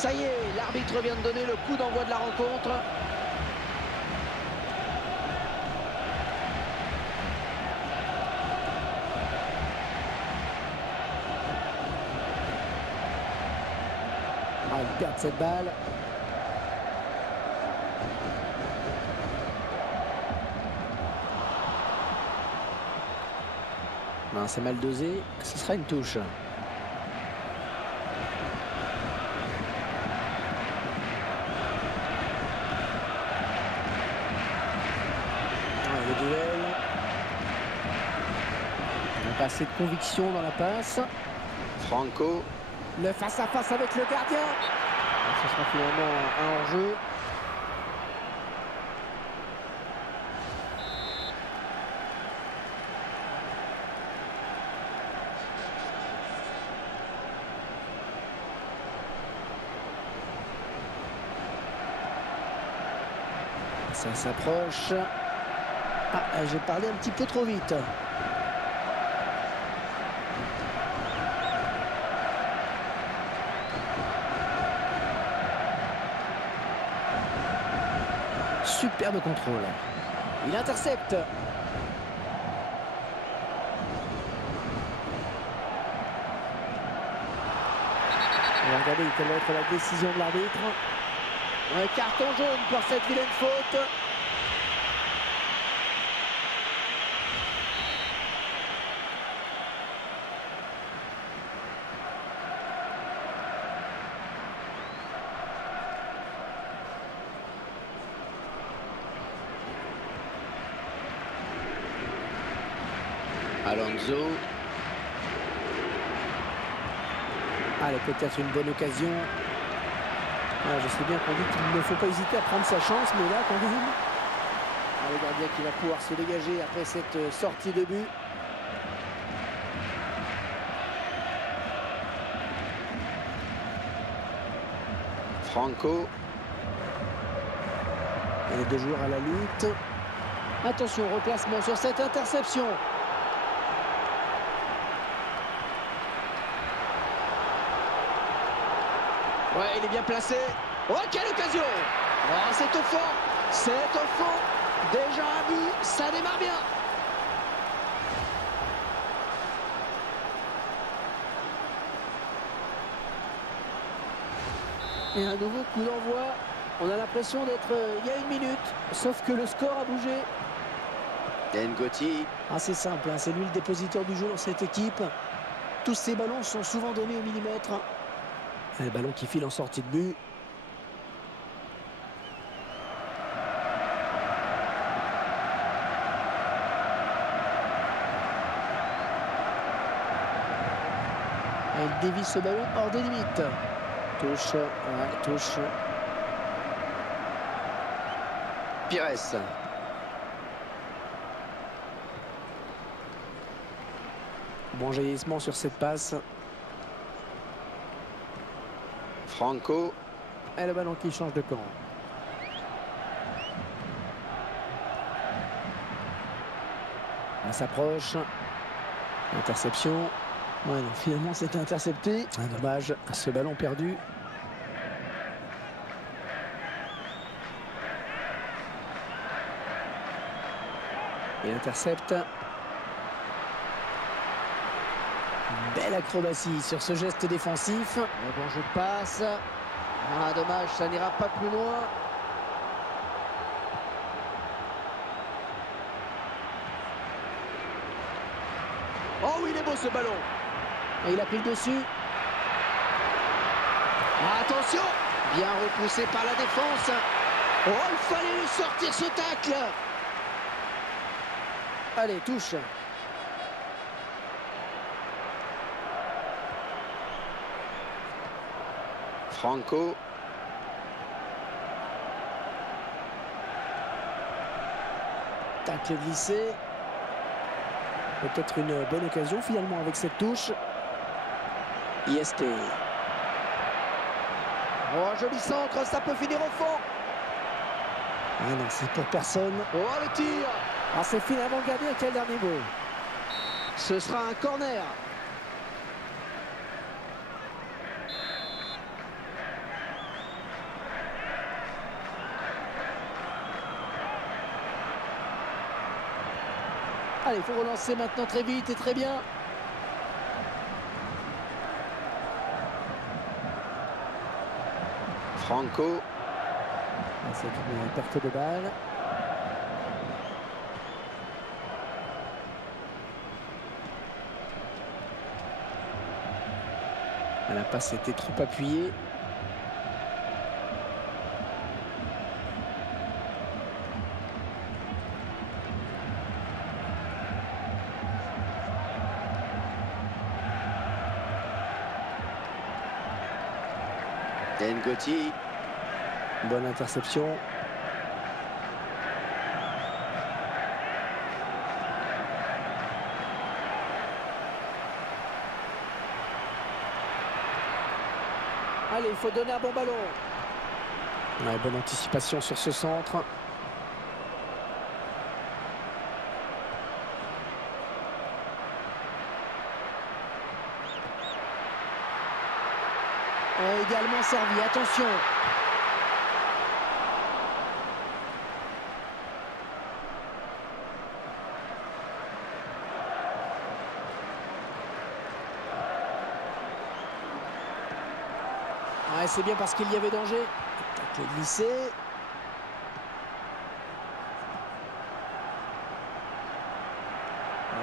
Ça y est, l'arbitre vient de donner le coup d'envoi de la rencontre. Ah, il perd cette balle. Non, c'est mal dosé. Ce sera une touche. Le duel. Il n'a pas assez de conviction dans la passe. Franco. Le face-à-face avec le gardien. Ce sera finalement un hors-jeu. Ça s'approche. Ah, j'ai parlé un petit peu trop vite. Superbe contrôle. Il intercepte. On va regarder quelle va être la décision de l'arbitre. Un carton jaune pour cette vilaine faute. Alonso. Allez, peut-être une bonne occasion. Ah, je sais bien qu'on dit qu'il ne faut pas hésiter à prendre sa chance, mais là, quand même... Ah, le gardien qui va pouvoir se dégager après cette sortie de but. Franco. Et les deux joueurs à la lutte. Attention, replacement sur cette interception. Ouais, il est bien placé. Oh, quelle occasion! Oh, c'est au fond. C'est au fond. Déjà un but, ça démarre bien. Et un nouveau coup d'envoi. On a l'impression d'être il y a une minute. Sauf que le score a bougé. N'Goti. Ah, c'est simple, hein, c'est lui le dépositeur du jeu dans cette équipe. Tous ces ballons sont souvent donnés au millimètre. Et le ballon qui file en sortie de but. Elle dévie ce ballon hors des limites. Touche, ouais, touche. Pires. Bon jaillissement sur cette passe. Franco. Et le ballon qui change de camp. On s'approche. Interception. Ouais, non, finalement, c'est intercepté. Un dommage à ce ballon perdu. Il intercepte. Belle acrobatie sur ce geste défensif. Un bon jeu de passe. Ah, dommage, ça n'ira pas plus loin. Oh oui, il est beau ce ballon. Et il a pris le dessus. Ah, attention. Bien repoussé par la défense. Oh, il fallait le sortir ce tacle. Allez, touche. Franco. Tacle glissé. Peut-être une bonne occasion finalement avec cette touche. IST. Oh, joli centre, ça peut finir au fond. Ah non, c'est pour personne. Oh, le tir. Ah, c'est finalement le gardien qui a le dernier mot. Ce sera un corner. Allez, il faut relancer maintenant très vite et très bien. Franco. C'est une perte de balle. La passe était trop appuyée. N'Goti. Bonne interception. Allez, il faut donner un bon ballon. Ouais, bonne anticipation sur ce centre. Également servi, attention. Ouais, c'est bien parce qu'il y avait danger. Tacle glissé.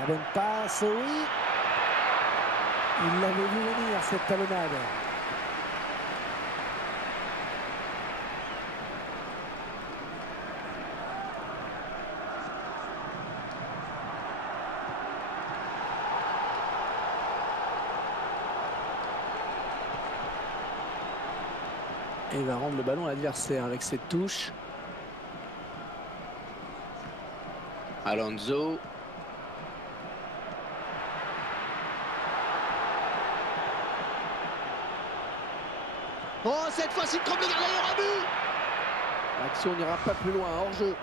La bonne passe, oui. Il l'avait vu venir, cette talonnade. Et il va rendre le ballon à l'adversaire avec cette touche. Alonso. Oh, cette fois-ci, il trompe le gardien, il y aura but. L'action n'ira pas plus loin, hors jeu.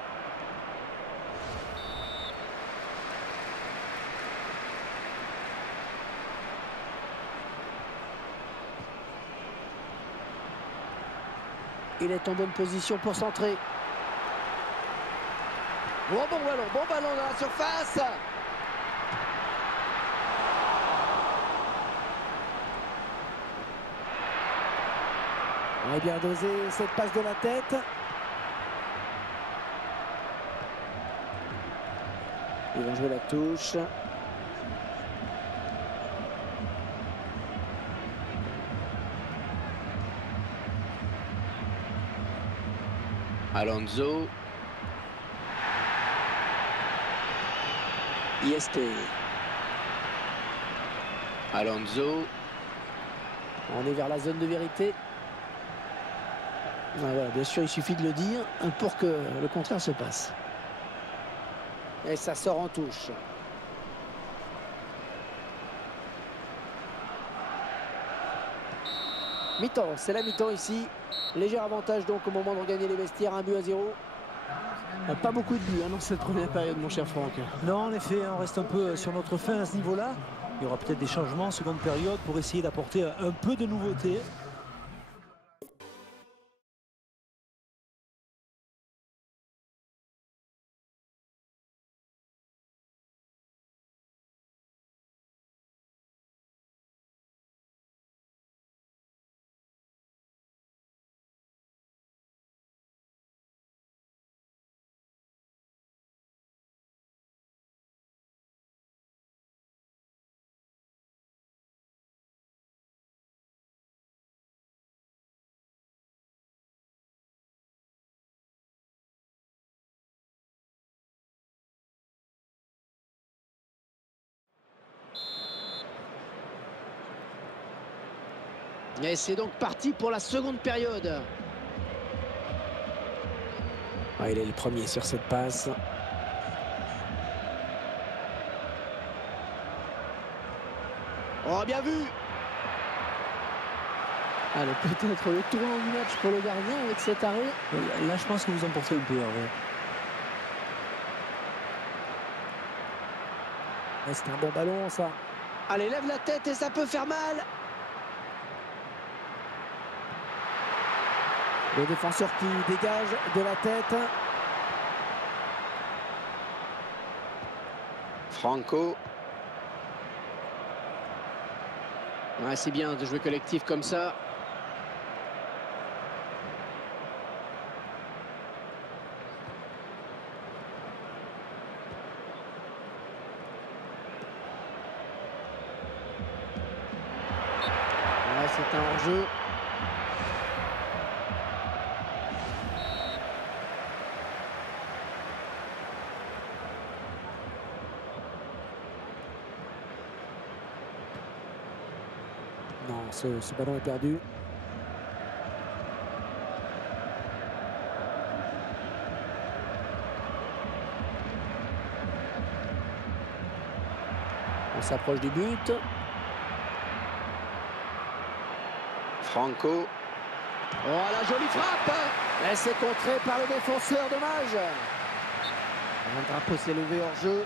Il est en bonne position pour centrer. Oh, bon ballon dans la surface. On est bien dosé cette passe de la tête. Ils vont jouer la touche. Alonso. IST. Alonso. On est vers la zone de vérité. Ah, voilà, bien sûr, il suffit de le dire pour que le contraire se passe. Et ça sort en touche. Mi-temps, c'est la mi-temps ici. Léger avantage donc au moment de regagner les vestiaires, 1-0. Pas beaucoup de buts dans cette première période, mon cher Franck. Non, en effet, on reste un peu sur notre fin à ce niveau-là. Il y aura peut-être des changements en seconde période pour essayer d'apporter un peu de nouveauté. Et c'est donc parti pour la seconde période. Ah, il est le premier sur cette passe. Oh, bien vu. Allez, peut-être le tournant du match pour le gardien avec cet arrêt. Là, je pense que vous emportez un peu, Hervé. C'est un bon ballon, ça. Allez, lève la tête et ça peut faire mal. Le défenseur qui dégage de la tête. Franco. Ouais, c'est bien de jouer collectif comme ça. Ouais, c'est un hors-jeu. Non, ce ballon est perdu. On s'approche du but. Franco. Oh, la jolie frappe! Et c'est contré par le défenseur, dommage. Un drapeau s'est levé hors jeu.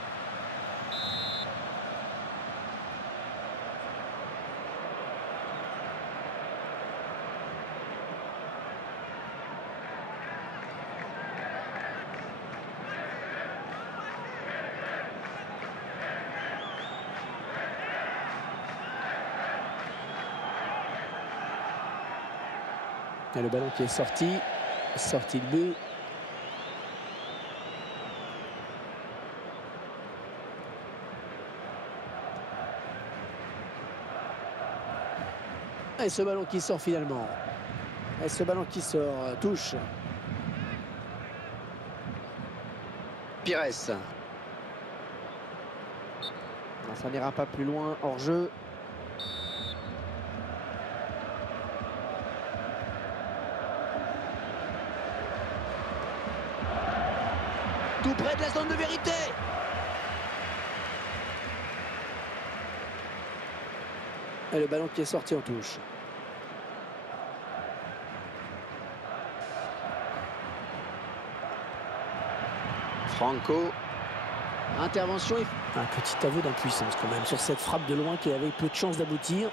Et le ballon qui est sorti de but. Et ce ballon qui sort finalement. Et ce ballon qui sort, touche. Pires. Non, ça n'ira pas plus loin, hors jeu. Tout près de la zone de vérité. Et le ballon qui est sorti en touche. Franco. Intervention. Un petit aveu d'impuissance quand même sur cette frappe de loin qui avait peu de chance d'aboutir.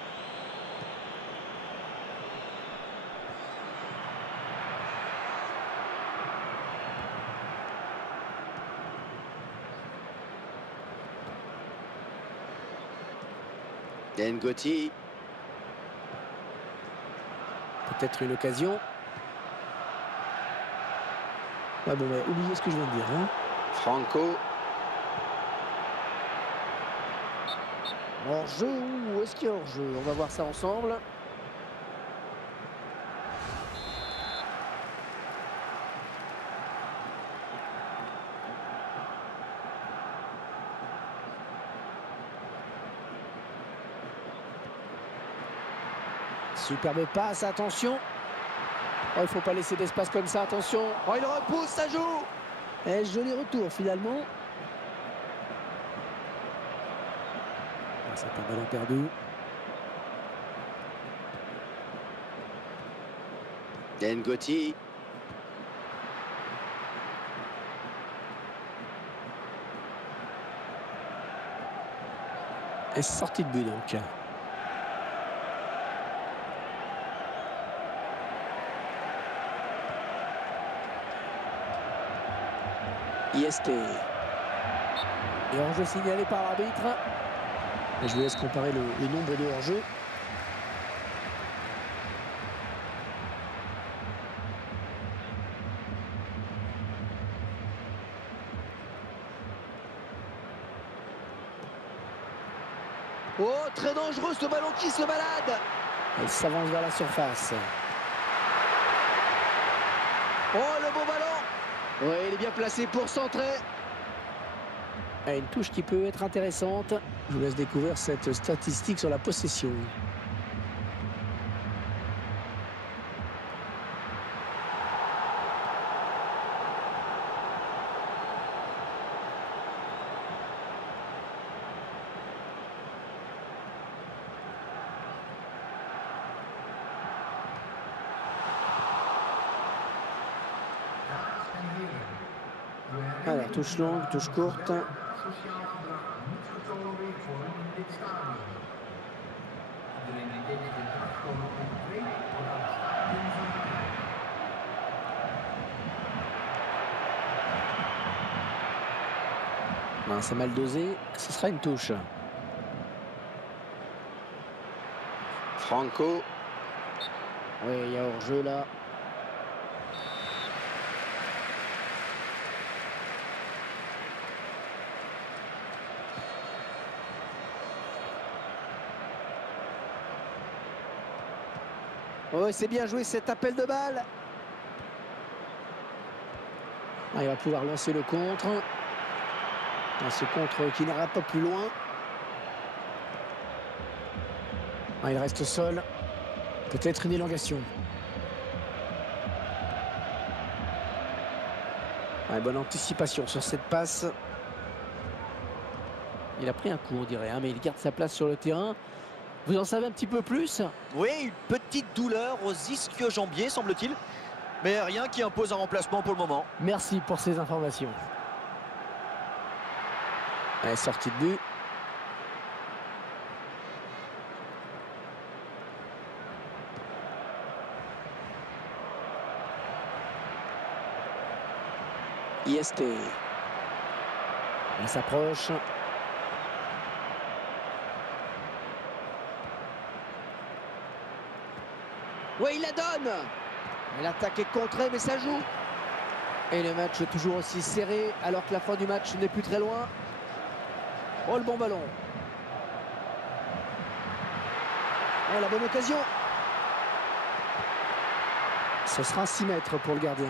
N'Goti. Peut-être une occasion. Ouais, bon, mais oubliez ce que je viens de dire. Hein. Franco. Hors-jeu ou est-ce qu'il y a hors-jeu? On va voir ça ensemble. Superbe passe, attention. Oh, il ne faut pas laisser d'espace comme ça, attention. Oh, il repousse, ça joue. Et joli retour finalement. Ah, c'est un ballon perdu. N'Goti. Et sortie de but donc. IST. Et hors-jeu signalé par l'arbitre. Et je vous laisse comparer le nombre de hors-jeu. Oh, très dangereux ce ballon qui se balade. Elle s'avance vers la surface. Oh, le beau ballon. Oui, il est bien placé pour centrer. Et une touche qui peut être intéressante. Je vous laisse découvrir cette statistique sur la possession. Alors, touche longue, touche courte. Non, c'est mal dosé. Ce sera une touche. Franco. Oui, il y a hors-jeu là. Oui, c'est bien joué cet appel de balle. Ah, il va pouvoir lancer le contre. Ce contre qui n'ira pas plus loin. Ah, il reste seul. Peut-être une élongation. Ah, bonne anticipation sur cette passe. Il a pris un coup, on dirait, hein, mais il garde sa place sur le terrain. Vous en savez un petit peu plus? Oui, une petite douleur aux ischio-jambiers, semble-t-il. Mais rien qui impose un remplacement pour le moment. Merci pour ces informations. Allez, sortie de but. IST. Il s'approche. Oui, il la donne. L'attaque est contrée, mais ça joue. Et le match est toujours aussi serré, alors que la fin du match n'est plus très loin. Oh, le bon ballon. Oh, la bonne occasion. Ce sera 6 mètres pour le gardien.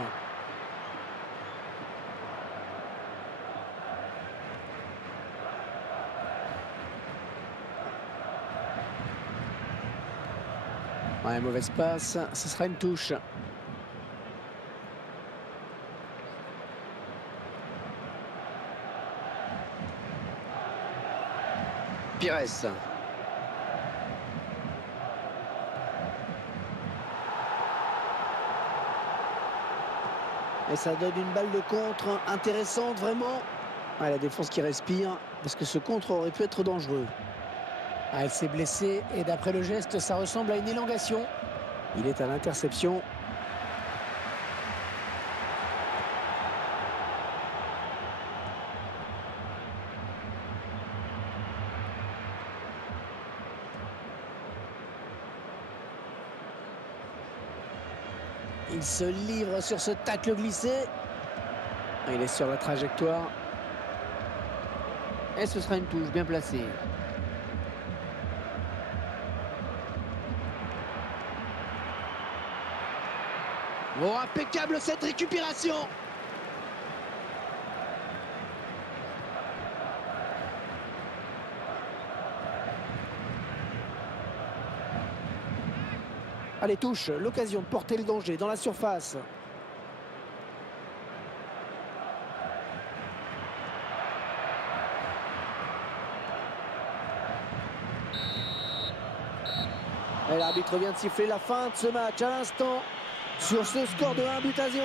Ouais, mauvaise passe, ce sera une touche. Pires. Et ça donne une balle de contre intéressante, vraiment. Ouais, la défense qui respire, parce que ce contre aurait pu être dangereux. Ah, elle s'est blessée et d'après le geste, ça ressemble à une élongation. Il est à l'interception. Il se livre sur ce tacle glissé. Il est sur la trajectoire. Et ce sera une touche bien placée. Oh, impeccable cette récupération. Allez, touche, l'occasion de porter le danger dans la surface. Et l'arbitre vient de siffler la fin de ce match à l'instant sur ce score de 1-0.